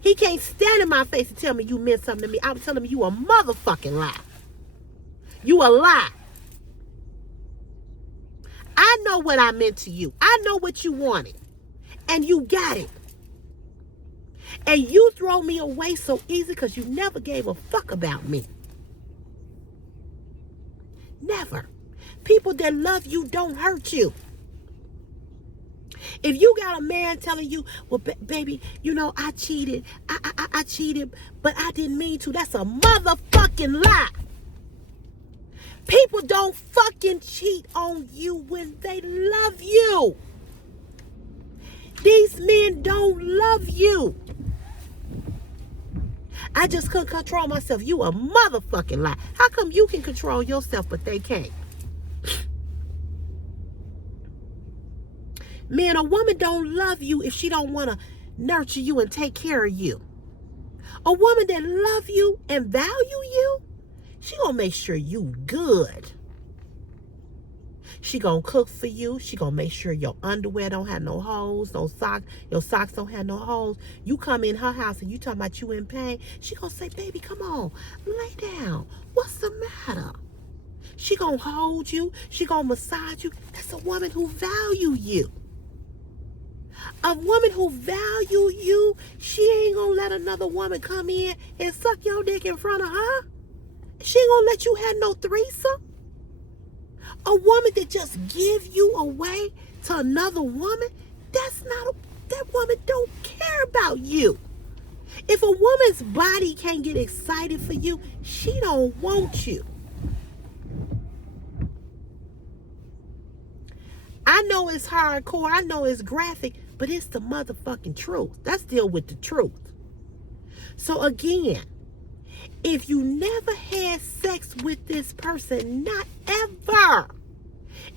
He can't stand in my face and tell me you meant something to me. I'm telling him you a motherfucking lie. You a lie. I know what I meant to you. I know what you wanted. And you got it. And you throw me away so easy because you never gave a fuck about me. Never. People that love you don't hurt you. If you got a man telling you, well, baby, you know, I cheated. I cheated, but I didn't mean to. That's a motherfucking lie. People don't fucking cheat on you when they love you. These men don't love you. I just couldn't control myself. You a motherfucking lie. How come you can control yourself, but they can't? Man, a woman don't love you if she don't want to nurture you and take care of you. A woman that love you and value you, she gonna make sure you good. She gonna cook for you. She gonna make sure your underwear don't have no holes, no socks. Your socks don't have no holes. You come in her house and you talking about you in pain. She gonna say, baby, come on, lay down. What's the matter? She gonna hold you. She gonna massage you. That's a woman who value you. A woman who value you, she ain't gonna let another woman come in and suck your dick in front of her. She ain't gonna let you have no threesome. A woman that just give you away to another woman, that woman don't care about you. If a woman's body can't get excited for you, she don't want you. I know it's hardcore, I know it's graphic, but it's the motherfucking truth. Let's deal with the truth. So again, if you never had sex with this person, not ever.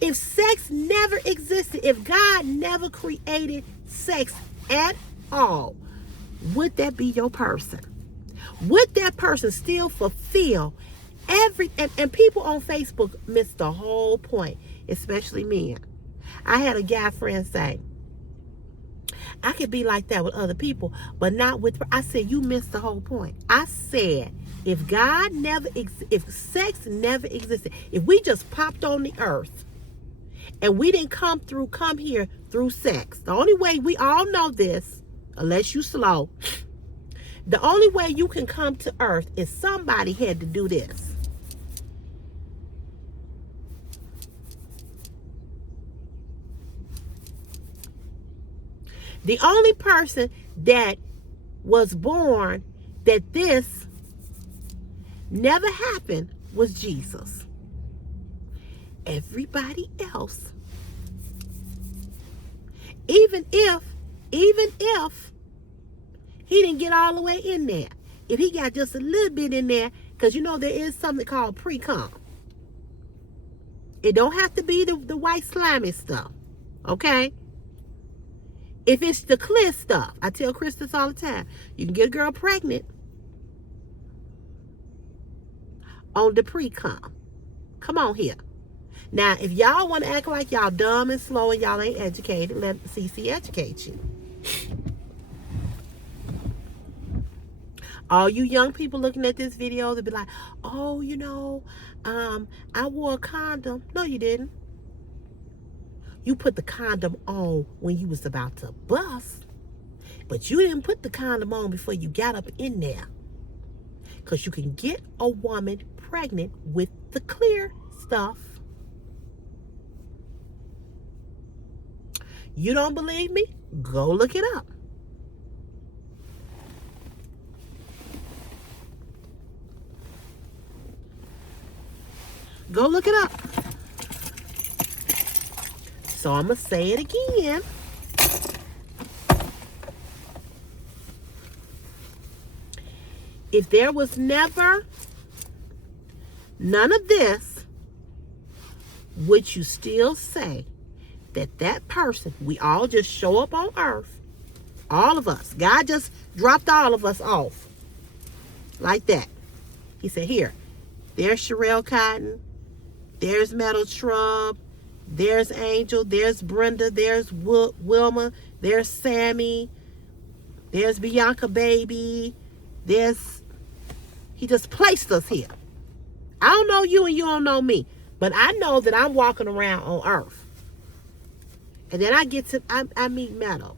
If sex never existed, if God never created sex at all, would that be your person? Would that person still fulfill every... And people on Facebook miss the whole point, especially men. I had a guy friend say, I could be like that with other people, but not with. I said you missed the whole point. I said if God never, if sex never existed, if we just popped on the earth and we didn't come here through sex, the only way we all know this, unless you slow, the only way you can come to earth is somebody had to do this. The only person that was born that this never happened was Jesus. Everybody else, even if he didn't get all the way in there, if he got just a little bit in there, because you know there is something called pre-cum. It don't have to be the white slimy stuff, okay? If it's the clear stuff, I tell Chris this all the time, you can get a girl pregnant on the pre-cum. Come on here. Now, if y'all want to act like y'all dumb and slow and y'all ain't educated, let CC educate you. All you young people looking at this video, they'll be like, oh, you know, I wore a condom. No, you didn't. You put the condom on when you was about to bust, but you didn't put the condom on before you got up in there. Because you can get a woman pregnant with the clear stuff. You don't believe me? Go look it up. Go look it up. So I'm going to say it again. If there was never none of this, would you still say that person, we all just show up on earth, all of us, God just dropped all of us off like that. He said, here, there's Sherelle Cotton, there's Metal Shrub, there's Angel, there's Brenda, there's Wilma, there's Sammy, there's Bianca Baby, he just placed us here. I don't know you and you don't know me, but I know that I'm walking around on earth. And then I meet Metal.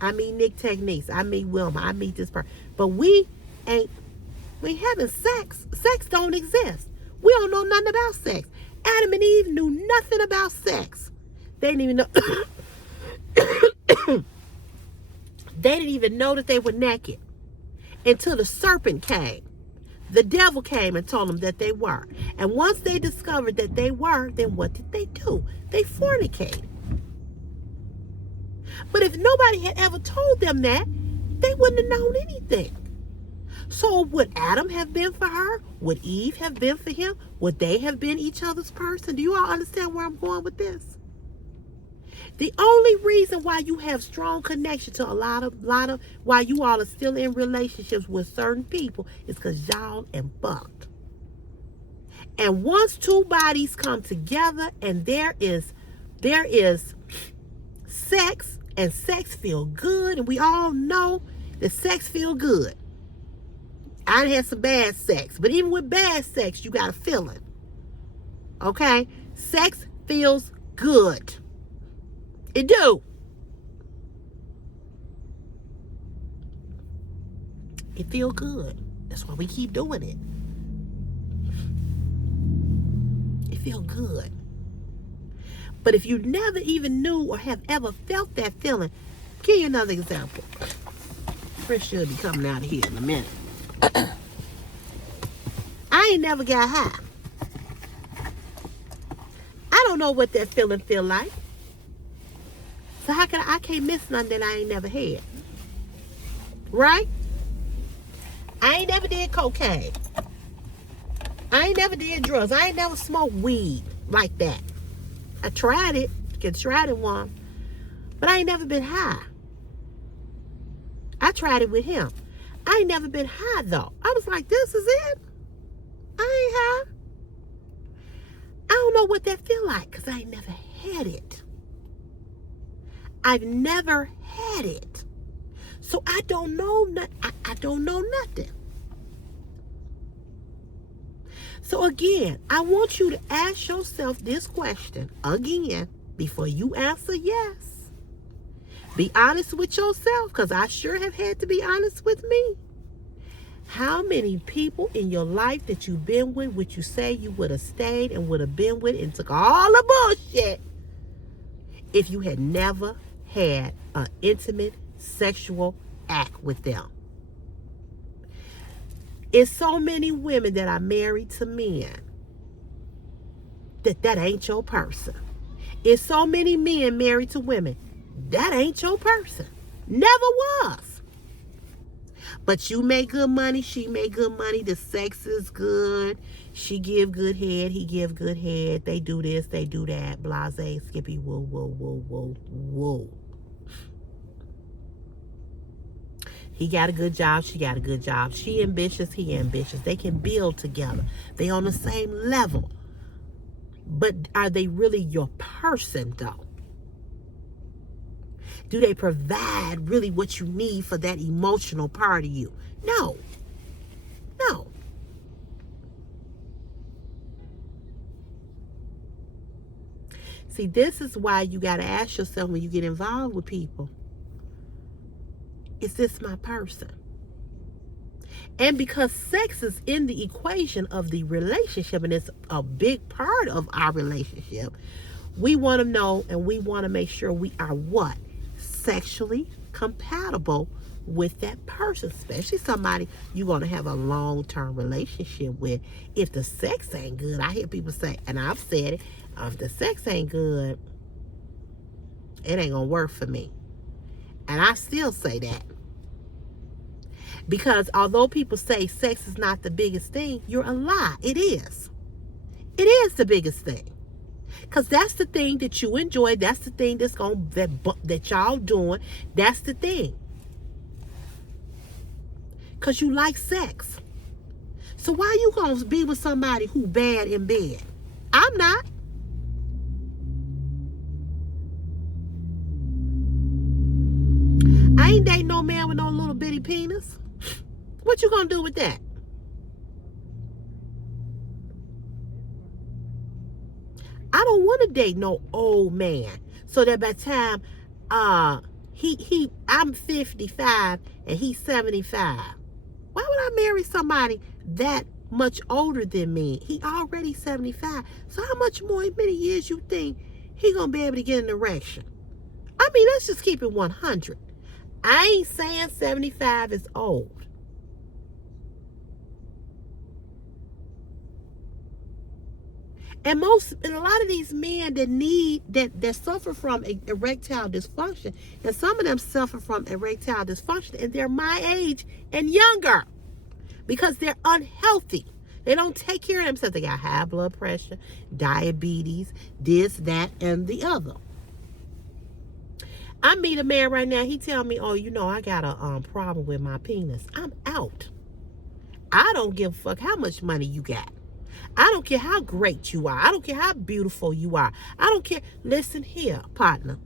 I meet Nick Techniques. I meet Wilma. I meet this person. But we ain't having sex. Sex don't exist. We don't know nothing about sex. Adam and Eve knew nothing about sex. They didn't even know. They didn't even know that they were naked until the serpent came. The devil came and told them that they were. And once they discovered that they were, then what did they do? They fornicated. But if nobody had ever told them that, they wouldn't have known anything. So would Adam have been for her? Would Eve have been for him? Would they have been each other's person? Do you all understand where I'm going with this? The only reason why you have strong connection to a lot of why you all are still in relationships with certain people is because y'all am fucked. And once two bodies come together and there is sex, and sex feel good, and we all know that sex feel good. I had some bad sex, but even with bad sex, you got a feeling. Okay? Sex feels good. It do. It feel good. That's why we keep doing it. It feel good. But if you never even knew or have ever felt that feeling, give you another example. Chris should be coming out of here in a minute. I ain't never got high. I don't know what that feeling feel like. So how can I can't miss nothing that I ain't never had. Right? I ain't never did cocaine. I ain't never did drugs. I ain't never smoked weed like that. I tried it. Tried it once. But I ain't never been high. I tried it with him. I ain't never been high though. I was like, this is it? I ain't high. I don't know what that feel like because I ain't never had it. I've never had it. So I don't know. I don't know nothing. So again, I want you to ask yourself this question again before you answer yes. Be honest with yourself, because I sure have had to be honest with me. How many people in your life that you've been with, which you say you would have stayed and would have been with and took all the bullshit if you had never had an intimate sexual act with them? It's so many women that are married to men that ain't your person. It's so many men married to women that ain't your person. Never was. But you make good money, she make good money, the sex is good, she give good head, he give good head, they do this, they do that, blase, skippy, woo, woo, woo, woo, woo. He got a good job, she got a good job. She ambitious, he ambitious. They can build together. They on the same level. But are they really your person though? Do they provide really what you need for that emotional part of you? No. No. See, this is why you got to ask yourself when you get involved with people, is this my person? And because sex is in the equation of the relationship, and it's a big part of our relationship, we want to know and we want to make sure we are what? Sexually compatible with that person, especially somebody you're going to have a long-term relationship with. If the sex ain't good, I hear people say, and I've said it, if the sex ain't good, it ain't going to work for me. And I still say that. Because although people say sex is not the biggest thing, you're a lie. It is. It is the biggest thing. Because that's the thing that you enjoy. That's the thing that y'all doing. That's the thing. Because you like sex. So why you going to be with somebody who bad in bed? I'm not. I ain't dating no man with no little bitty penis. What you going to do with that? I don't want to date no old man. So that by the time I'm 55 and he's 75. Why would I marry somebody that much older than me? He already 75. So how much more, many years you think he gonna be able to get an erection? I mean, let's just keep it 100. I ain't saying 75 is old. And a lot of these men that suffer from erectile dysfunction, and some of them suffer from erectile dysfunction, and they're my age and younger because they're unhealthy. They don't take care of themselves. They got high blood pressure, diabetes, this, that, and the other. I meet a man right now. He tell me, "Oh, I got a problem with my penis." I'm out. I don't give a fuck how much money you got. I don't care how great you are. I don't care how beautiful you are. I don't care. Listen here, partner.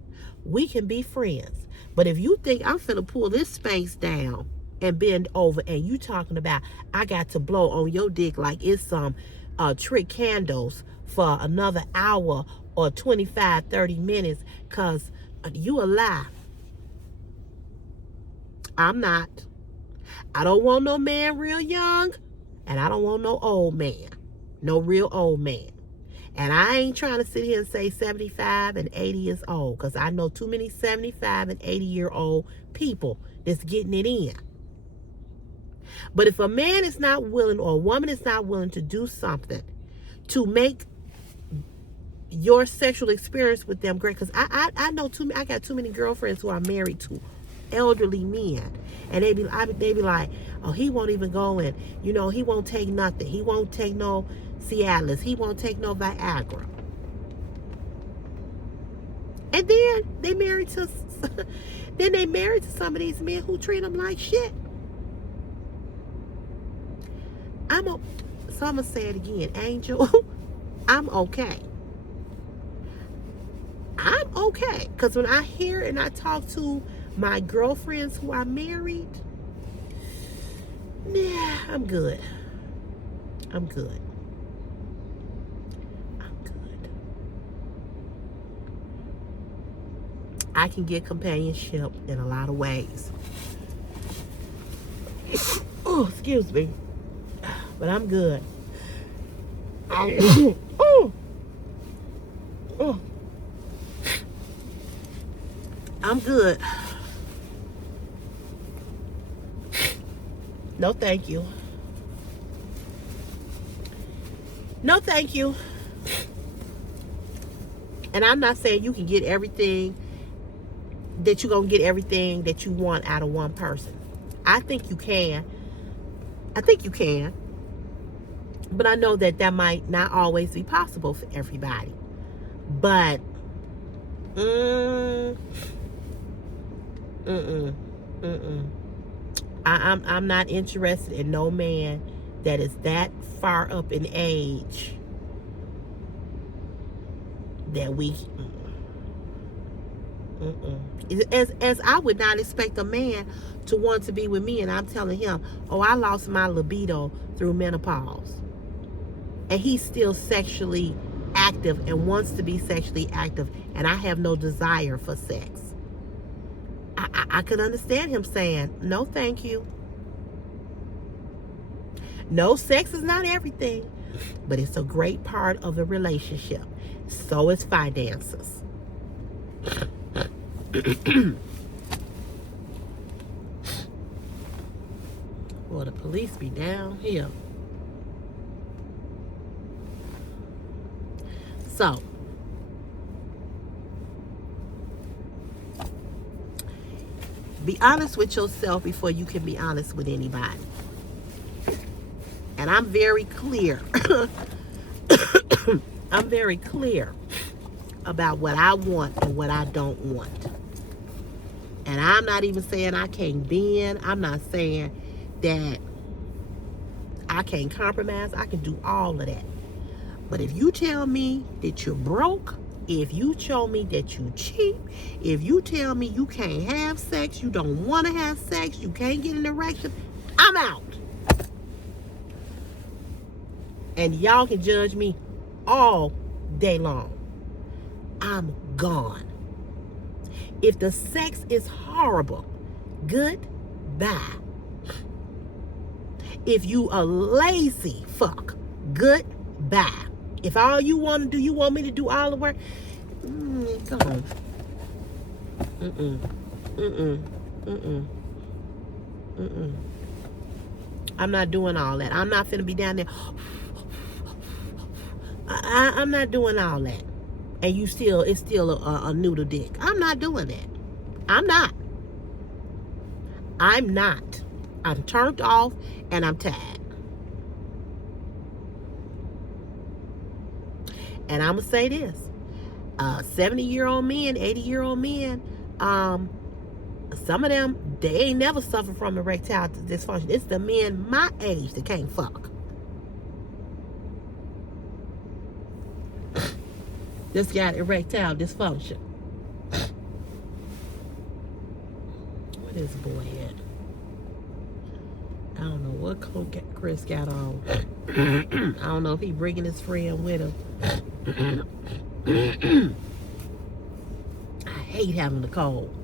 We can be friends. But if you think I'm finna pull this space down and bend over and you talking about I got to blow on your dick like it's some trick candles for another hour or 25, 30 minutes, because you a lie. I'm not. I don't want no man real young, and I don't want no old man. No real old man. And I ain't trying to sit here and say 75 and 80 years old, because I know too many 75 and 80-year-old people that's getting it in. But if a man is not willing, or a woman is not willing to do something to make your sexual experience with them great, because I got too many girlfriends who are married to elderly men, and they be like, "Oh, he won't even go in. He won't take nothing. He won't take no Cialis. He won't take no Viagra." And then they married to some of these men who treat them like shit. So I'm gonna say it again, Angel. I'm okay. I'm okay. Because when I hear and I talk to my girlfriends who are married, yeah, I'm good. I'm good. I'm good. I can get companionship in a lot of ways. Oh, excuse me. But I'm good. Oh. Oh. I'm good. No, thank you. No, thank you. And I'm not saying you can get everything, that you're going to get everything that you want out of one person. I think you can. I think you can. But I know that that might not always be possible for everybody. But, I'm not interested in no man that is that far up in age that we as I would not expect a man to want to be with me, and I'm telling him, oh, I lost my libido through menopause, and he's still sexually active and wants to be sexually active, and I have no desire for sex. I could understand him saying, no, thank you. No, sex is not everything, but it's a great part of the relationship. So is finances. Well, the police be down here. So, be honest with yourself before you can be honest with anybody. And I'm very clear. I'm very clear about what I want and what I don't want. And I'm not even saying I can't bend. I'm not saying that I can't compromise. I can do all of that. But if you tell me that you're broke, if you show me that you cheap, if you tell me you can't have sex, you don't want to have sex, you can't get an erection, I'm out. And y'all can judge me all day long. I'm gone. If the sex is horrible, goodbye. If you a lazy fuck, goodbye. If all you want to do, you want me to do all the work, go on. I'm not doing all that. I'm not finna be down there. I'm not doing all that. And it's still a noodle dick. I'm not doing that. I'm not. I'm turned off and I'm tired. And I'm going to say this. 70-year-old men, 80-year-old men, some of them, they ain't never suffered from erectile dysfunction. It's the men my age that can't fuck. Just got erectile dysfunction. What is boy at? I don't know what Chris got on. I don't know if he bringing his friend with him. I hate having the cold.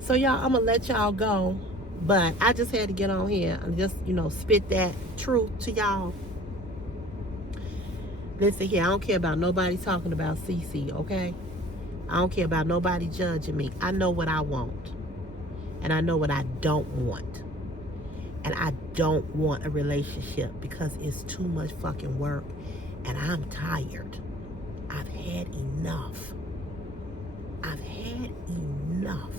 So y'all, I'm gonna let y'all go, but I just had to get on here and just, spit that truth to y'all. Listen here, I don't care about nobody talking about CC, okay? I don't care about nobody judging me. I know what I want. And I know what I don't want. And I don't want a relationship because it's too much fucking work. And I'm tired. I've had enough. I've had enough.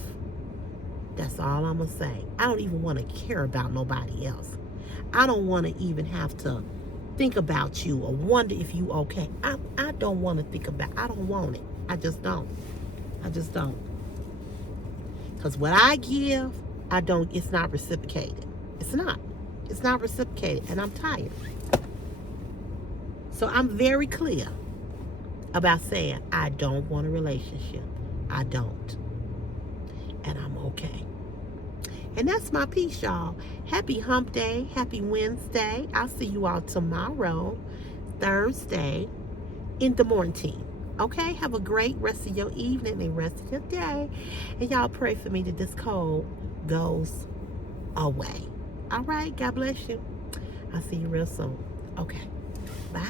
That's all I'm going to say. I don't even want to care about nobody else. I don't want to even have to think about you or wonder if you okay. I don't want to think about, I don't want it. I just don't. Because what I give, it's not reciprocated. It's not reciprocated, and I'm tired. So I'm very clear about saying, I don't want a relationship. I don't. And I'm okay. And that's my piece, y'all. Happy hump day. Happy Wednesday. I'll see you all tomorrow, Thursday, in the morning. Okay? Have a great rest of your evening and rest of your day. And y'all pray for me that this cold goes away. All right? God bless you. I'll see you real soon. Okay. Bye.